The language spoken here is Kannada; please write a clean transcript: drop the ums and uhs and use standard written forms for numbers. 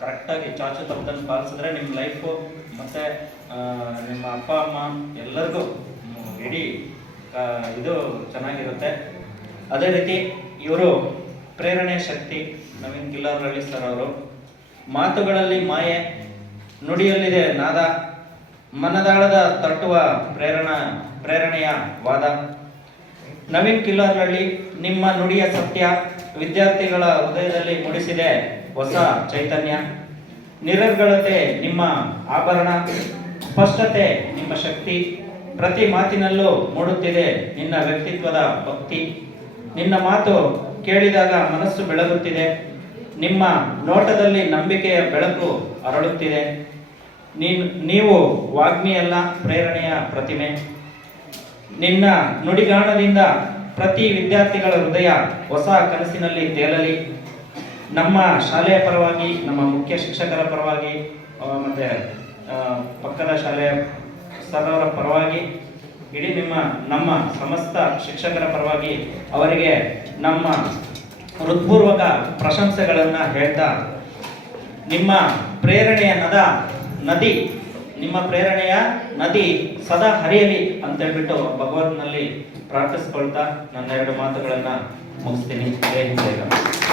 ಕರೆಕ್ಟಾಗಿ ಚಾಚು ತಪ್ಪದಂಗೆ ಪಾಲಿಸಿದ್ರೆ ನಿಮ್ಮ ಲೈಫು ಮತ್ತು ನಿಮ್ಮ ಅಪ್ಪ ಅಮ್ಮ ಎಲ್ಲರಿಗೂ ಇಡೀ ಇದು ಚೆನ್ನಾಗಿರುತ್ತೆ. ಅದೇ ರೀತಿ ಇವರು ಪ್ರೇರಣೆ ಶಕ್ತಿ ನವೀನ್ ಕಿಲ್ಲಾರಹಳ್ಳಿ ಸರ್ ಅವರು. ಮಾತುಗಳಲ್ಲಿ ಮಾಯೆ, ನುಡಿಯಲ್ಲಿದೆ ನಾದ, ಮನದಾಳದ ತಟ್ಟುವ ಪ್ರೇರಣೆಯ ವಾದ. ನವೀನ್ ಕಿಲ್ಲಾರಹಳ್ಳಿ ನಿಮ್ಮ ನುಡಿಯ ಸತ್ಯ ವಿದ್ಯಾರ್ಥಿಗಳ ಹೃದಯದಲ್ಲಿ ಮೂಡಿಸಿದೆ ಹೊಸ ಚೈತನ್ಯ. ನಿರರ್ಗಳತೆ ನಿಮ್ಮ ಆಭರಣ, ಸ್ಪಷ್ಟತೆ ನಿಮ್ಮ ಶಕ್ತಿ. ಪ್ರತಿ ಮಾತಿನಲ್ಲೂ ಮೂಡುತ್ತಿದೆ ನಿನ್ನ ವ್ಯಕ್ತಿತ್ವದ ಭಕ್ತಿ. ನಿನ್ನ ಮಾತು ಕೇಳಿದಾಗ ಮನಸ್ಸು ಬೆಳಗುತ್ತಿದೆ, ನಿಮ್ಮ ನೋಟದಲ್ಲಿ ನಂಬಿಕೆಯ ಬೆಳಕು ಅರಳುತ್ತಿದೆ. ನೀವು ವಾಗ್ಮಿಯಲ್ಲ, ಪ್ರೇರಣೆಯ ಪ್ರತಿಮೆ. ನಿನ್ನ ನುಡಿಗಾಣದಿಂದ ಪ್ರತಿ ವಿದ್ಯಾರ್ಥಿಗಳ ಹೃದಯ ಹೊಸ ಕನಸಿನಲ್ಲಿ ತೇಲಲಿ. ನಮ್ಮ ಶಾಲೆಯ ಪರವಾಗಿ, ನಮ್ಮ ಮುಖ್ಯ ಶಿಕ್ಷಕರ ಪರವಾಗಿ ಮತ್ತು ಪಕ್ಕದ ಶಾಲೆಯ ಸರ್ವರ ಪರವಾಗಿ, ಇಡೀ ನಮ್ಮ ಸಮಸ್ತ ಶಿಕ್ಷಕರ ಪರವಾಗಿ ಅವರಿಗೆ ನಮ್ಮ ಹೃತ್ಪೂರ್ವಕ ಪ್ರಶಂಸೆಗಳನ್ನು ಹೇಳ್ತಾ, ನಿಮ್ಮ ಪ್ರೇರಣೆಯ ನದಿ ನಿಮ್ಮ ಪ್ರೇರಣೆಯ ನದಿ ಸದಾ ಹರಿಯಲಿ ಅಂತೇಳ್ಬಿಟ್ಟು ಭಗವಂತನಲ್ಲಿ ಪ್ರಾರ್ಥಿಸ್ಕೊಳ್ತಾ ನನ್ನ 2 ಮಾತುಗಳನ್ನು ಮುಗಿಸ್ತೀನಿ. ಜೈ ಹಿಂದ್, ಜೈ ಕರ್ನಾಟಕ.